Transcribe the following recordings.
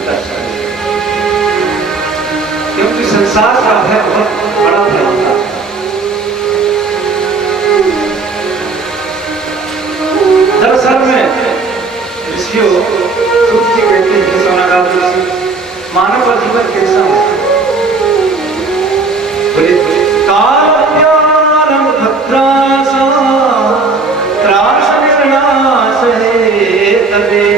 दर्शन, क्योंकि संसार का भय बहुत बड़ा भय होता है। दरअसल में ऋषियों सूत जी कहते हैं, सोनागात ऋषि, मानव का जीवन कैसा है? बोले काव्यानम भद्रासा त्रास निर्नाश है तबे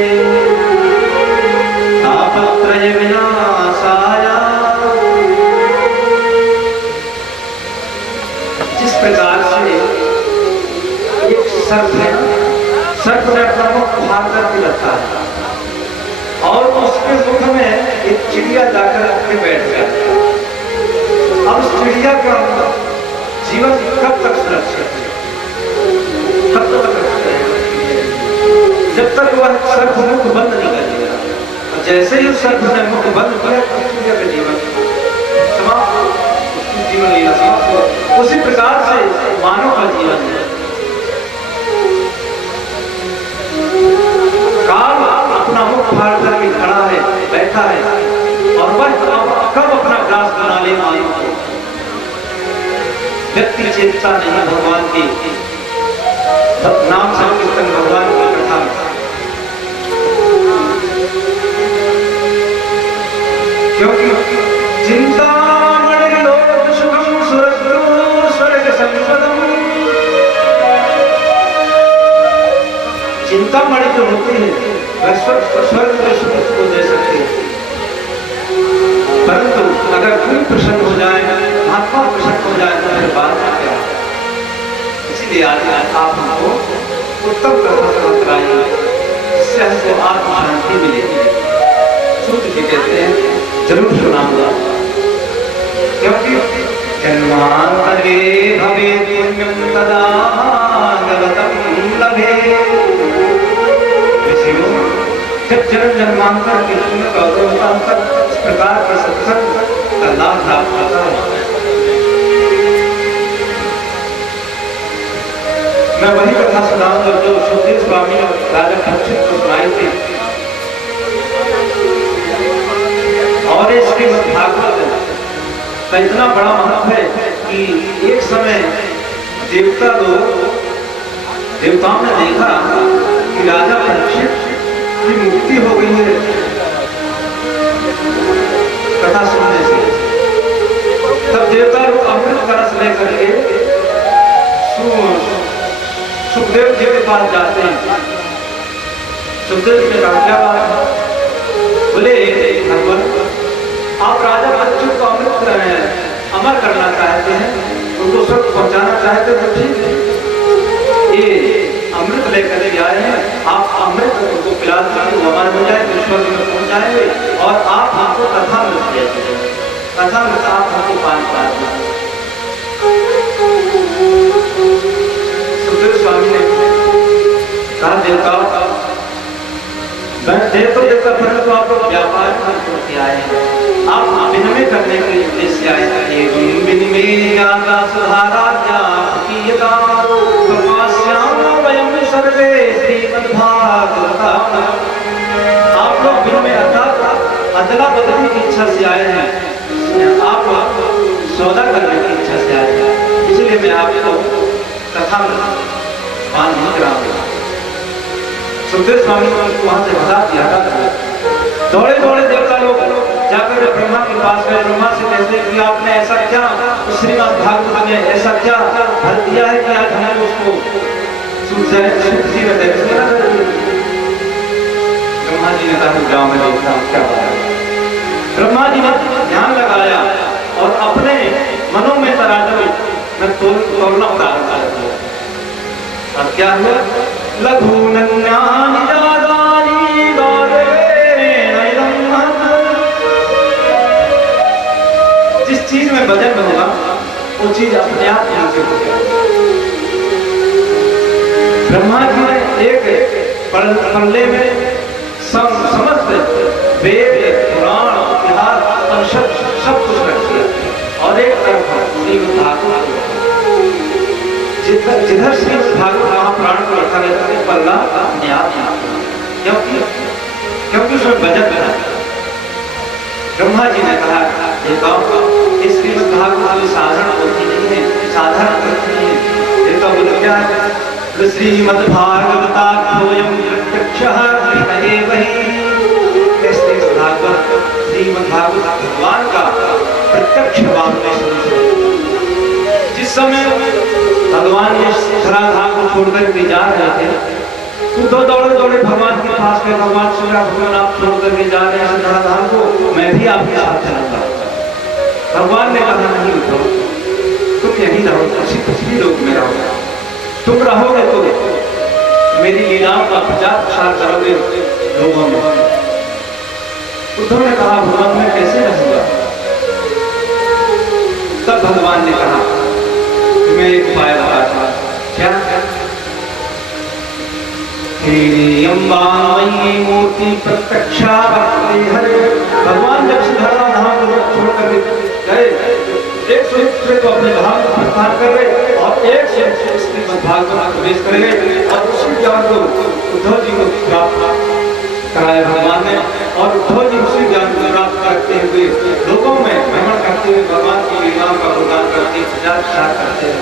तापत्रय विनाशाय। जिस प्रकार से एक सर्प है, सर्प ने अपना मुख बाहर करके रखा है और उसके मुख में एक चिड़िया जाकर के बैठ गया। अब उस चिड़िया का जीवन कब तक सुरक्षित है? कब तक सुरक्षित है? जब तक वह सर्प मुख बंद नहीं करेगा। और जैसे ही उस सर्प ने मुख बंद किया तो चिड़िया का जीवन समाप्त, उसकी जीवन लीला समाप्त हुआ। उसी प्रकार से मानव का जीवन है। काल अपना मुख फाड़ करके खड़ा है, बैठा है, और वह कब अपना ग्रास बना ले मानव को व्यक्ति चेतता नहीं। भगवान की नाम संकीर्तन, भगवान की कथा में, क्योंकि चिंतामणि लोक सुखम सुरद्रो स्वर्ग संपदम। चिंतामणि जो होती है वह स्वर्ग में सुख को दे सकती है, परंतु अगर कोई प्रसन्न हो जाए, आत्मा प्रसन्न हो जाए तो फिर बात क्या? इसलिए आज आप हमको उत्तम कथा कराइए, जिससे हमको आत्म शांति मिलेगी। सूत जी कहते हैं, जरूर सुनाऊंगा, क्योंकि जन्मांतरे भवेत् पुण्यं तदा गतम लभे। जब जन्म जन्मांतर के पुण्य का उद्गम इस प्रकार के सत्संग का लाभ प्राप्त होता है। मैं वही कथा सुनाऊंगा जो सुखदेव स्वामी ने राजा परीक्षित को सुनाई थी। और ये श्रीमद् भागवत का इतना बड़ा महत्व है कि एक समय देवताओं ने देखा कि राजा परीक्षित की मुक्ति हो गई है कथा सुनने से। तब देवता लोग अमृत का रस लेकर के सुखदेव जी के पास जाते हैं। सुखदेव जी ने कहा, क्या बात है? बोले भगवान, आप राजा परीक्षित को अमृत अमर करना चाहते हैं, उनको स्वर्ग पहुंचाना चाहते हैं, तो ठीक है, ये अमृत लेकर के आए हैं, आप अमृत उनको पिला दीजिए, वो अमर हो जाए, तो स्वर्ग में पहुंच जाएंगे, और आप हमको कथा मृत देते हैं, कथा मृत आप हमको पान करा दीजिए। सुखदेव स्वामी ने कहा, देवता मैं देव तो देखकर फिर तो आप लोग व्यापार करके आए हैं, आप विनिमय करने के उद्देश्य आए हैं। विनिमय ज्ञाता सुधारा ज्ञापीयता तपस्याम वयम सर्वे श्रीमद्भागवतम। आप लोग विनिमय अर्थात अदला बदलने की इच्छा से आए हैं, आप सौदा करने की इच्छा से आए हैं, इसलिए मैं आपको कथा पान नहीं कराऊंगा। सुखदेव स्वामी को वहां से भगा दिया। दौड़े दौड़े देवता लोग जाकर ब्रह्मा के पास गए। ब्रह्मा से कहते कि आपने ऐसा क्या श्रीमद् भागवत में ऐसा क्या भर दिया है कि आज हमें उसको ब्रह्मा जी ने कहा, गाँव में देखता हूँ क्या बात है। ब्रह्मा जी ने ध्यान लगाया और अपने मनो में तराजू में तोलना प्रारंभ कर दिया। अब क्या हुआ? लघु नन्यानि जातानि गौरेण इदं। जिस चीज में वजन होगा वो चीज अपने आप नीचे हो जाएगी। ब्रह्मा जी ने एक पल्ले में समस्त वेद पुराण इतिहास उपनिषद सब कुछ रख दिया और एक तरफ श्रीमद् भागवत, जिधर श्रीमद् भागवत महापुराण को रखा गया था पल्ला अपने आप, क्योंकि उसमें बजट है। श्रीमद्भागवतार्थोऽयं प्रत्यक्षः कृष्ण एव हि। भागवत श्रीमद्भागवत भगवान का प्रत्यक्ष वाक्य सुनो। जिस समय भगवान ने धराधाम को छोड़कर के जा रहे थे तो दो दौड़े दौड़े भगवान के पास में, भगवान सूर्य भगवान आप छोड़कर के जा रहे हैं धराधाम को, मैं भी आपके साथ चलूंगा। भगवान ने कहा नहीं उठो, तुम यहीं रहो, किसी लोक में रहो। तुम रहोगे तो मेरी लीलाओं का प्रचार प्रसार करोगे लोगों में। उद्धव ने कहा भगवान मैं कैसे रहूंगा? तब भगवान ने कहा कि मैं एक उपाय बताता हूं। क्या? अम्बामयी मूर्ति प्रत्यक्षा वर्तते हरे। भगवान जब धरा धाम को छोड़कर गए, एक से तो अपने धाम को प्रस्थान कर रहे और एक से श्रीमद्भागवत में प्रवेश कर गए और उसी ज्ञान को उद्धव जी को प्राप्त कराया भगवान ने। और उद्धव जी उसी ज्ञान को प्राप्त करते हुए लोगों में भ्रमण करते हुए भगवान की लीलाओं का गुणगान करते प्रचार प्रसार करते हैं।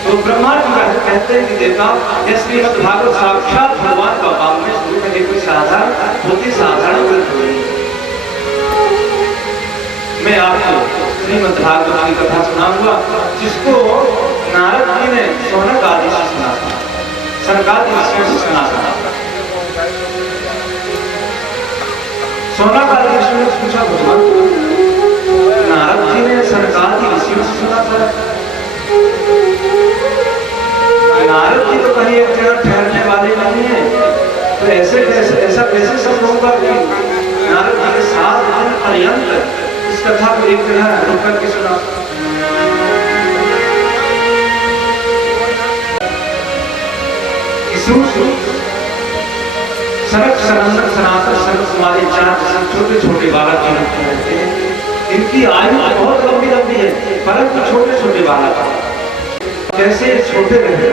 तो ब्रह्मा जी कहते हैं कि देवता यह श्रीमद्भागवत साक्षात भगवान का वाङ्मय स्वरूप है, कोई साधारण होती साधारण ग्रंथ नहीं। मैं आपको श्रीमद्भागवत की कथा सुनाऊंगा जिसको नारद जी ने शौनक आदि से सुना था, सनकादि ऋषियों से सुना था। शौनक आदि ऋषियों ने पूछा भगवान, नारद जी ने सनकादि ऋषियों से सुना था, नारद जी तो कहीं एक जगह ठहरने वाले नहीं है, तो ऐसा कैसे संभव होगा कि नारद जी के 7 दिन पर्यंत इस कथा को एक जगह रुक करके सुना। सनक सनंदन सनातन सनक हमारे 4 छोटे छोटे बालक रहते हैं। इनकी आयु बहुत लंबी लंबी है, परंतु छोटे छोटे बालक कैसे छोटे रहे,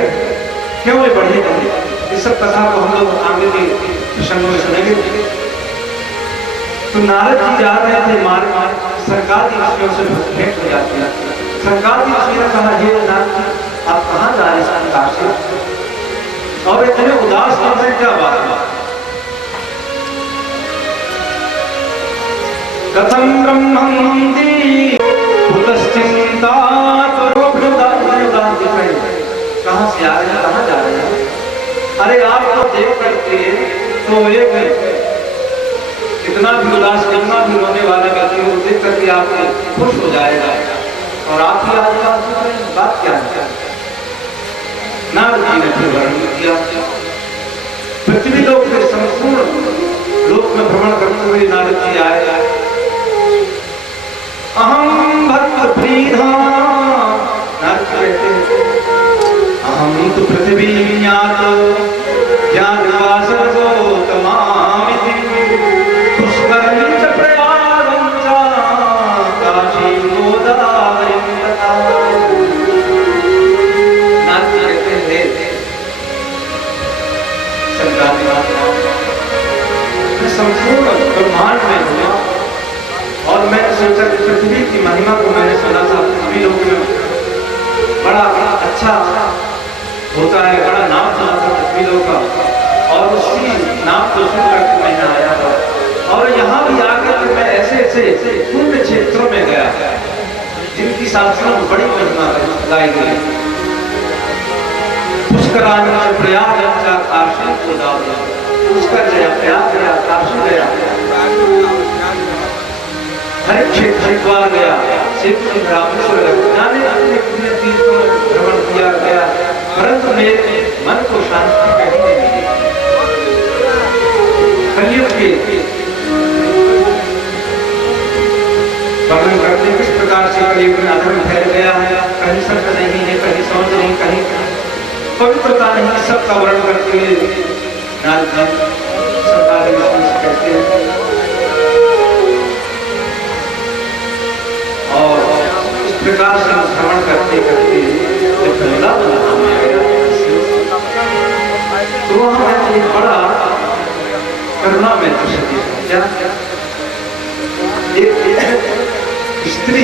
क्यों ये बढ़े नहीं, इस सब कथा को हम लोग आगे के प्रसंगों में सुनेंगे। तो नारद जी जा रहे थे मार्ग में, सनकादि ऋषियों से भेंट हो जाती है। सनकादि ऋषि ने कहा हे नारद जी आप कहाँ जा रहे हैं काशी? और इतने उदास लोग हैं, क्या बात है? कथम ब्रह्मंदी पुतश्चिंता कहाँ से आ रहे हैं, कहाँ जा रहे हैं? अरे आपको देख करके तो एक कितना भी उदास कितना भी रोने वाला व्यक्ति को देख करके आप खुश हो जाएगा। और आप ही आज बात क्या है? नारद जी ने फिर वर्णन किया। पृथ्वी लोक के संपूर्ण लोक में भ्रमण करते हुए नारद जी आए। अहम भक्त प्रीधा, नारद जी कहते हैं अहम तो पृथ्वी ज्ञात ज्ञानवास गौतमामिति पुष्करं च प्रयागं च काशीं गोदावरीं तथा। नारद जी कहते हैं सनकादि मैं संपूर्ण ब्रह्मांड में हूँ और मैंने सोचा कि पृथ्वी की महिमा को मैंने सुना था। पृथ्वी लोक में बड़ा अच्छा होता है, बड़ा नाम सुना था पृथ्वी लोक का और उसी नाम को सुन करके मैं यहाँ आया था। और यहाँ भी आकर मैं ऐसे ऐसे पुण्य क्षेत्रों में गया जिनकी शास्त्रों में बड़ी महिमा गाई गई। पुष्करान प्रयाग काशी गोदावरी, पुष्कर गया, प्रयाग गया, काशी गया, हर क्षेत्र हरिद्वार गया, सेतु रामेश्वर जाने अपने पुण्य तीर्थों में भ्रमण किया गया, परंतु मेरे मन को शांति कहीं नहीं मिली। कलयुग के वर्णन करते किस प्रकार से कलयुग में अधर्म फैल गया है, कहीं सत्य नहीं है, कहीं समझ नहीं, कहीं पवित्रता नहीं, सबका वर्णन करते हुए नारद जी सरकार कहते हैं। और इस प्रकार से भ्रमण करते करते जब वृंदावन में गया तो वहां एक बड़ा करुणा में दृश्य देखा। एक स्त्री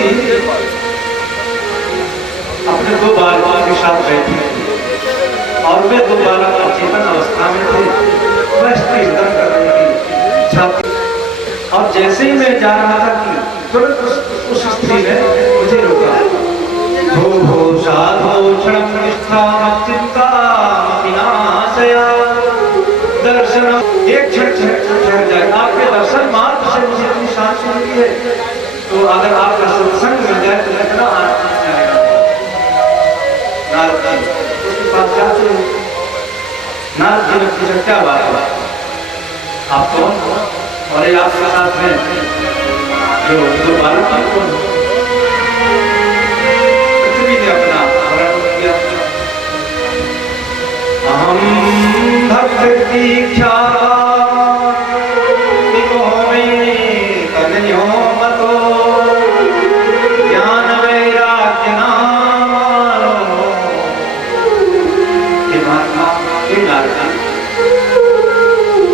अपने 2 बालकों के साथ बैठी और वे दो बालक अचेतन अवस्था में थे। वह स्त्री रुदन कर रही थी छाती, और जैसे ही मैं जा रहा था कि तुरंत उस स्त्री ने मुझे रोका। भो भो साधो क्षणं निष्ठां चित्तां विनाशया दर्शनम। एक क्षण ठहर जाए, आपके दर्शन मात्र से मुझे इतनी शांति मिली है, तो अगर आपका सत्संग मिल जाए तो कितना आनंद आएगा। नारद जी उसके पास जाते हैं। नारद जी ने पूछा क्या बात है, आप कौन हो और ये आपके साथ में जो बालक है कौन? पृथ्वी ने अपना वर्णन किया। अहम भक्त दीक्षा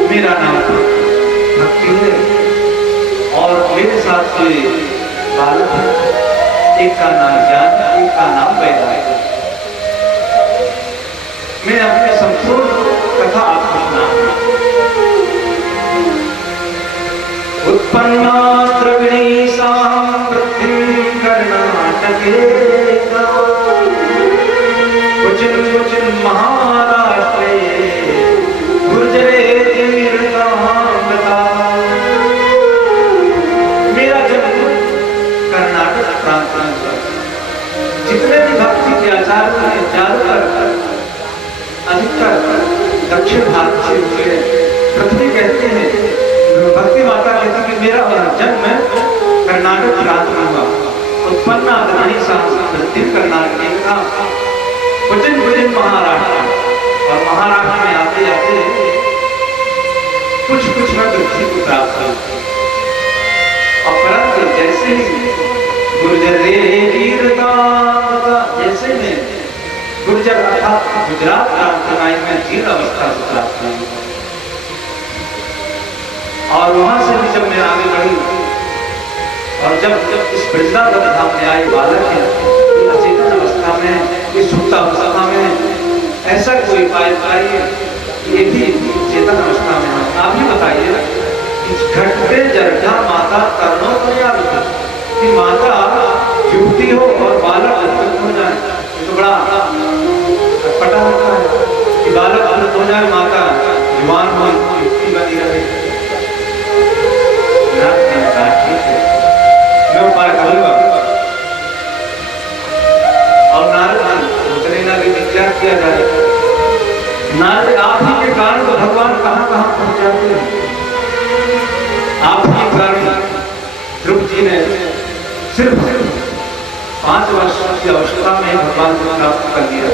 मेरा नाम भक्ति है और मेरे साथ कोई बालक है, एक का नाम ज्ञान, एक का नाम वैराग्य। मैं अपने संपूर्ण कथा आपको सुना। उत्पन्ना द्रविणी साम्प्रतिं कर्णाटके क्वचिन् महाराष्ट्रे गुर्जरे तीर्थामृता। मेरा जन्म कर्नाटक प्रांत में हुआ। जितने भी भक्ति के आचार्य हैं ज्यादातर अधिकतर दक्षिण भारत से हुए। पृथ्वी कहते हैं, भक्ति माता कहती कि मेरा जन्म कर्नाटक प्रांत में हुआ। उत्पन्ना द्रविणी साम्प्रतिं कर्नाटके का क्वचिन् महाराष्ट्र, और महाराष्ट्र में आते आते कुछ न वृद्धि को प्राप्त हुई। और परंतु जैसे ही जैसे में गुर्जर अर्थात गुजरात प्रांत में जीर्ण अवस्था से प्राप्त हुई। और वहां से भी जब मैं आगे बढ़ी और जब इस ब्रजदारक धाम में आई, बालक है अचेतन अवस्था में, इस सुप्ता अवस्था में ऐसा कोई उपाय बताइए, ये भी चेतन अवस्था में है। आप ही बताइए घटते जर्जा माता तरणों को याद कि माता युवती हो और बालक अद्भुत हो जाए, तो बड़ा पता होता है कि बालक अद्भुत हो जाए, माता जवान हो युवती बनी रहे। मैं उपाय करूंगा। और नारद क्या किया जाए। नारद आप ही के कारण तो भगवान कहां कहां पहुंच जाते हैं। आप ही कारण ध्रुव जी ने सिर्फ 5 वर्ष की अवस्था में भगवान को प्राप्त कर लिया।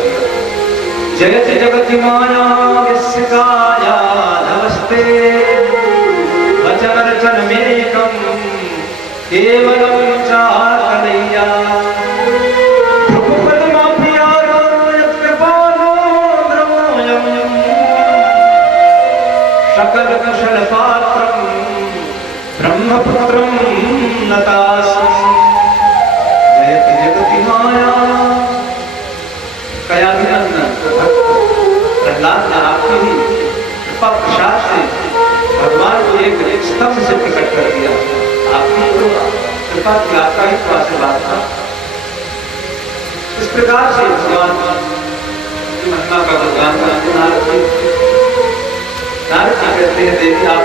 जगत जगति माया विस्काया नमस्ते वचन रचन मेकम केवलम चाकलैया सकल कुशल पात्रम ब्रह्मपुत्रम नतासम जयति जगति माया। कयाभिनंदन प्रहलाद ने आपकी ही कृपा प्रसाद से भगवान को एक स्तंभ से प्रकट कर दिया। आपकी तो कृपा की आपका ही तो आशीर्वाद था। इस प्रकार से भगवान की महिमा का ज्ञान नारद जी कहते हैं, देवी आप